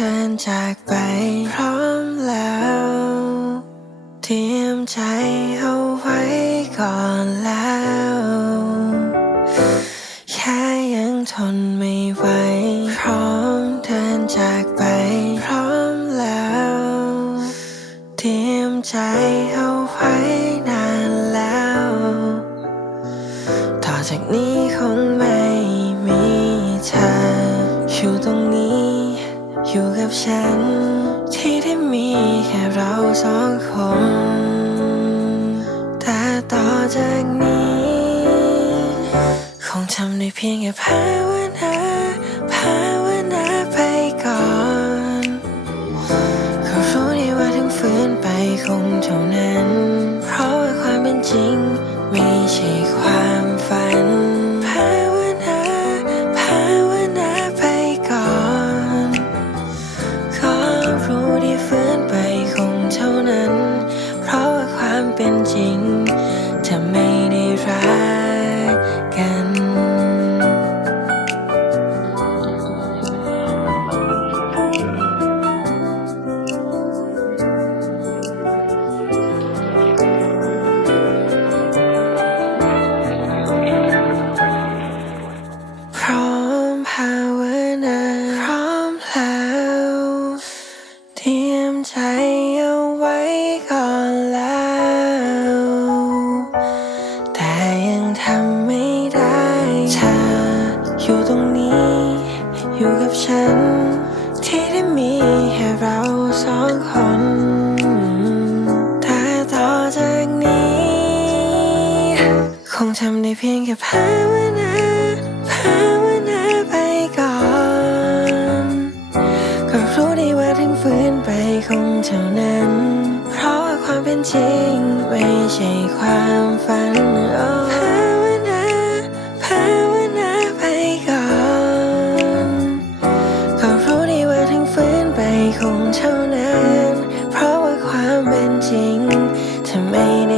เดินจากไปพร้อมแล้ว เตรียมใจเอาไว้ก่อนแล้ว แค่ยังทนไม่ไหวพร้อมเดินจากไปพร้อมแล้ว เตรียมใจเอาไว้นานแล้ว ต่อจากนี้คงไม่มีเธออยู่ตรง อยู่กับฉัน ที่ได้มีแค่เราสองคน แต่ต่อจากนี้ คงทำได้เพียงแค่ภาวนาภาวนาไปก่อนก็รู้ดีว่าถึงฝืนไปคงเท่านั้น เพราะว่าความเป็นจริง ไม่ใช่ความฝัน เป็นจริงจะไม่ได้รักกัน พร้อมภาวนาพร้อมแล้ว เตรียมใจเอาไว้ก่อน งทำได้เพียงแค่ภาวนาภาวนาไปก่อน ก็รู้ดีว่าถึงฝืนไปคงเท่านั้น เพราะว่าความเป็นจริงไม่ใช่ความฝันโอ้ภาวนาภาวนาไปก่อนก็รู้ดีว่าถึงฝืนไปคงเท่านั้น เพราะว่าความเป็นจริงเธอไม่ได้